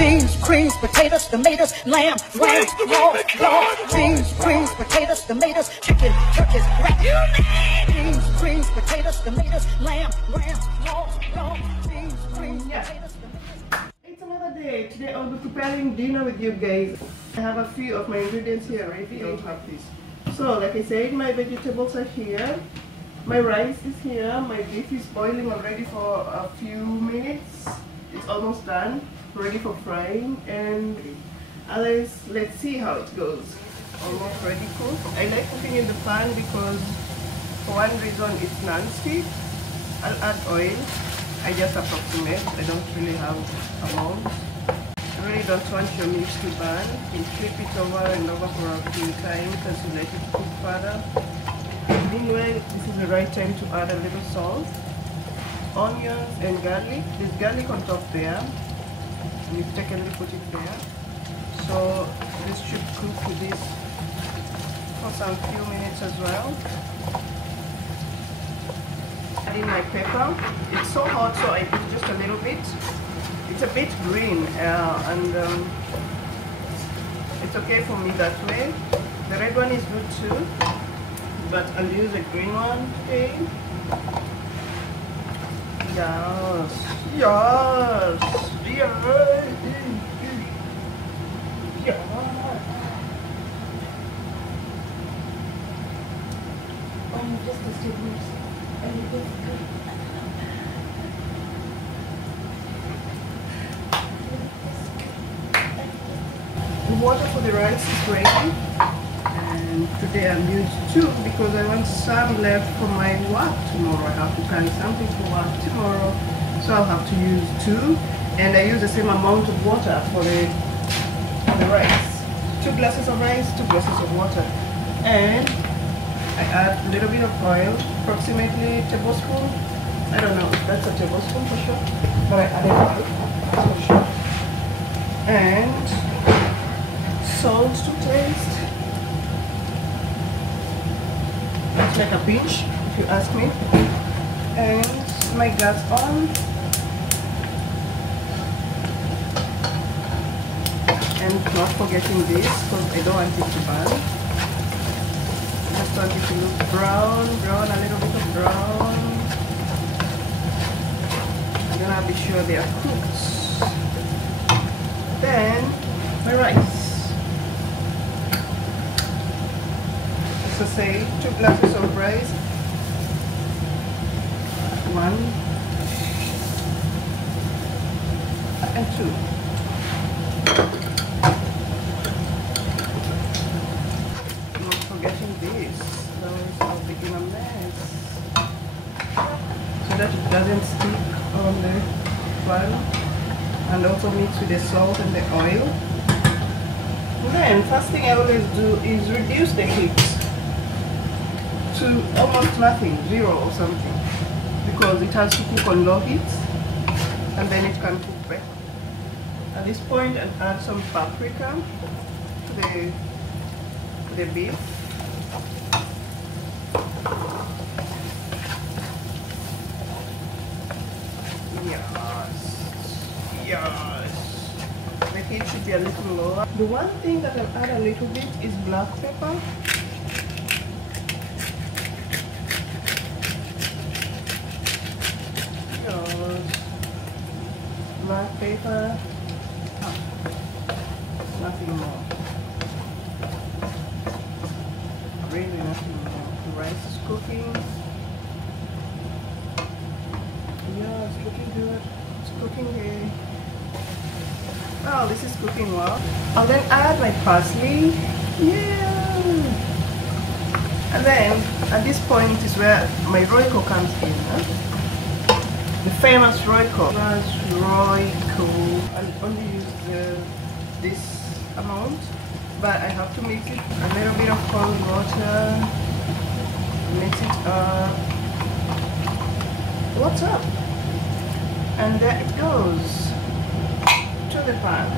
beans, greens, potatoes, tomatoes, lamb, ram, raw, beans, greens, potatoes, tomatoes, chicken, turkeys, rat, beans, greens, potatoes, tomatoes, lamb, ram, raw, beans, greens, potatoes, tomatoes. It's another day. Today I'll be preparing dinner with you guys. I have a few of my ingredients here already. I have this. So like I said, my vegetables are here. My rice is here. My beef is boiling already for a few minutes. It's almost done, ready for frying, and let's see how it goes. Almost ready cooked. I like cooking in the pan because for one reason it's non-stick. I'll add oil. I just approximate. I don't really have amount. I really don't want your meat to burn. You flip it over and over for a few times as you let it cook further. Meanwhile, this is the right time to add a little salt, onions and garlic. There's garlic on top there. Mistakenly put it there. So this should cook with this for some few minutes as well. Adding my pepper. It's so hot, so I put just a little bit. It's a bit green and it's okay for me that way. The red one is good too, but I'll use a green one today. Yes, yes, yes, yes. Just a step. The water for the rice is ready, and today I'll use 2 because I want some left for my work tomorrow. I have to carry something for work tomorrow, so I'll have to use 2, and I use the same amount of water for the rice. 2 glasses of rice, 2 glasses of water, and I add a little bit of oil, approximately a tablespoon. I don't know if that's a tablespoon for sure, but I added oil for sure. And salt to taste. That's like a pinch, if you ask me. And my gas on. And not forgetting this, because I don't want it to burn. Just want it to look brown, a little bit of brown. I'm gonna be sure they are cooked. Then my rice. As I say, 2 glasses of rice. 1 and 2. I'll begin a mess so that it doesn't stick on the pan, and also mix with the salt and the oil. And then first thing I always do is reduce the heat to almost nothing, 0 or something, because it has to cook on low heat and then it can cook better. At this point I'll add some paprika to the beef. Yes. The heat should be a little lower. The one thing that I'll add a little bit is black pepper. Yes. Black pepper. Nothing more. Really nothing more. The rice is cooking. Yeah, it's looking good. It's cooking good. Oh, this is cooking well. I'll then add my parsley. Yeah. And then at this point is where my Racquel comes in. Huh? The famous Racquel. I'll only use this amount, but I have to mix it. A little bit of cold water. Mix it up. What's up? And there it goes to the pan.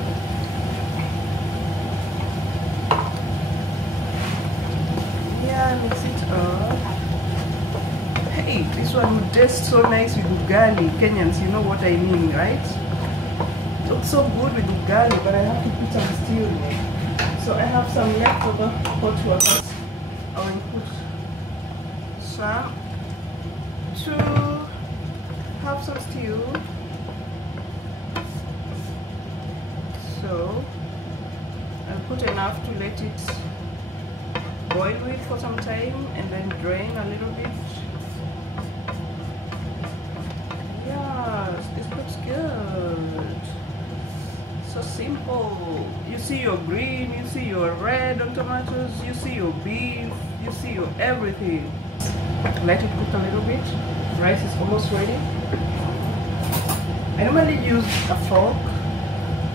Yeah, mix it up. Hey, this one would taste so nice with ugali. Kenyans, you know what I mean, right? So not so good with ugali, but I have to put some stew in it. So I have some leftover hot water. I will put some to have some stew. So I'll put enough to let it boil with for some time and then drain a little bit. Yes, this looks good. So simple. You see your green, you see your red on tomatoes, you see your beef, you see your everything. Let it cook a little bit. Rice is almost ready. I normally use a fork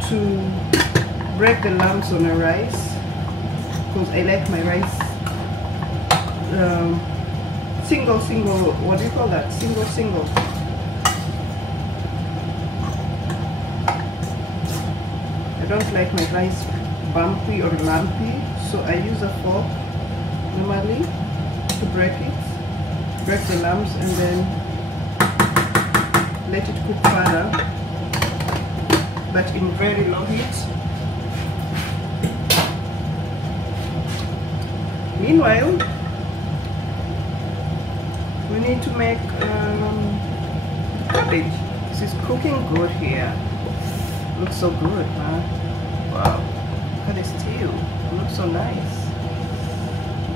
to break the lumps on the rice because I like my rice single, what do you call that? Single. I don't like my rice bumpy or lumpy, so I use a fork normally to break the lumps and then let it cook further, but in very low heat. Meanwhile, we need to make cabbage. This is cooking good here. Looks so good, huh? Wow. Look at the stew. It looks so nice.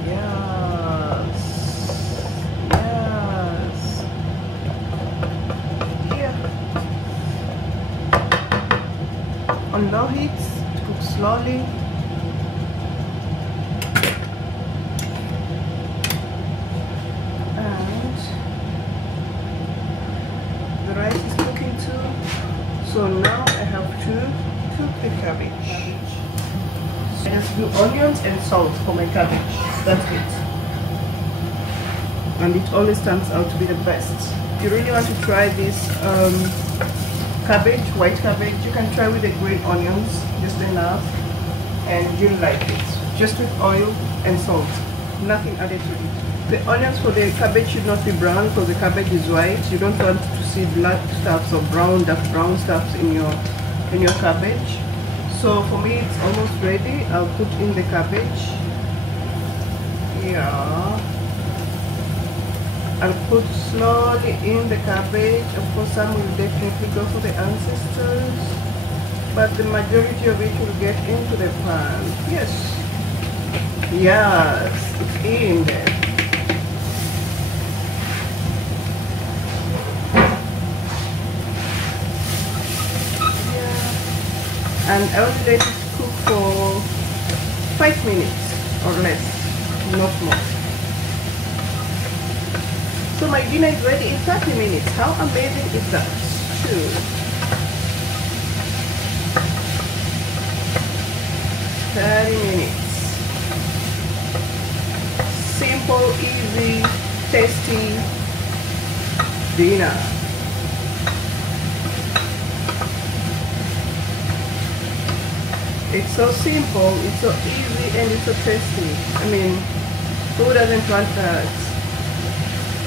Yes. Here. On low heat, it cooks slowly. So now I have to cook the cabbage. I just do onions and salt for my cabbage. That's it. And it always turns out to be the best. If you really want to try this cabbage, white cabbage, you can try with the green onions, just enough, and you'll like it. Just with oil and salt. Nothing added to it. The onions for the cabbage should not be brown because the cabbage is white. You don't want to see black stuffs or dark brown stuffs in your cabbage. So for me it's almost ready. I'll put in the cabbage. Yeah. I'll put slowly in the cabbage. Of course some will definitely go for the ancestors, but the majority of it will get into the pan. Yes, it's in there. And I will let it cook for 5 minutes or less, not more. So my dinner is ready in 30 minutes. How amazing is that? Too. 30 minutes. Simple, easy, tasty dinner. It's so simple, it's so easy, and it's so tasty. I mean, who doesn't want that?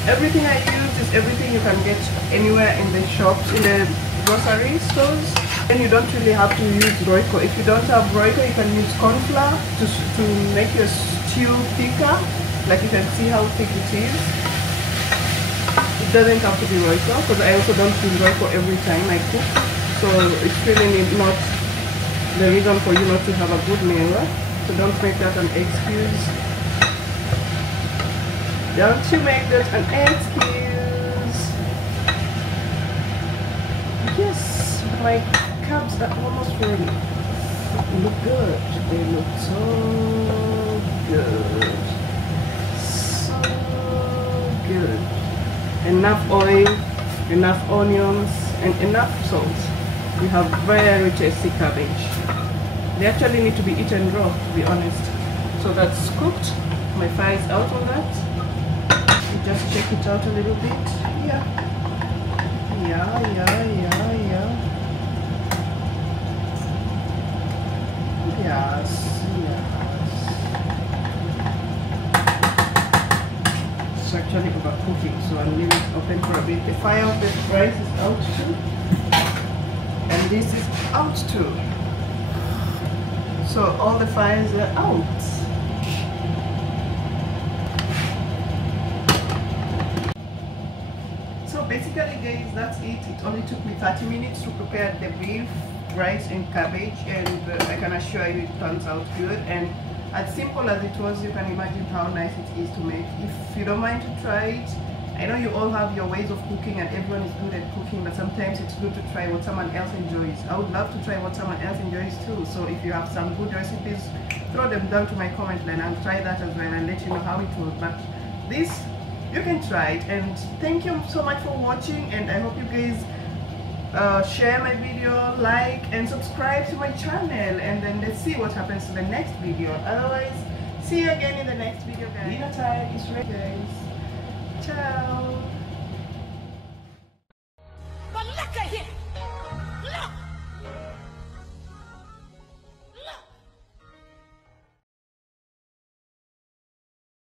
Everything I use is everything you can get anywhere in the shops, in the grocery stores. And you don't really have to use Racquel. If you don't have Racquel, you can use corn flour to make your stew thicker. Like you can see how thick it is. It doesn't have to be Racquel because I also don't use Racquel every time I cook. So it's really not the reason for you not to have a good meal. So don't make that an excuse. Don't you make that an excuse. Yes, my cabs are almost ready. They look good. They look so good. So good. Enough oil, enough onions, and enough salt. We have very tasty cabbage. They actually need to be eaten raw, to be honest. So that's cooked. My fire is out on that. You just check it out a little bit. Yeah. Yes. It's actually overcooking, so I'll leave it open for a bit. The fire of the rice is out too. And and this is out too. So all the fires are out. So basically guys, that's it. It only took me 30 minutes to prepare the beef, rice and cabbage, and I can assure you it turns out good. And as simple as it was, you can imagine how nice it is to make. If you don't mind to try it, I know you all have your ways of cooking and everyone is good at cooking, but sometimes it's good to try what someone else enjoys. I would love to try what someone else enjoys too. So if you have some good recipes, throw them down to my comment line. I'll try that as well and let you know how it was. But this, you can try it. And thank you so much for watching, and I hope you guys share my video, like and subscribe to my channel, and then let's see what happens to the next video. Otherwise, see you again in the next video guys. Dinner time is ready guys. Ciao.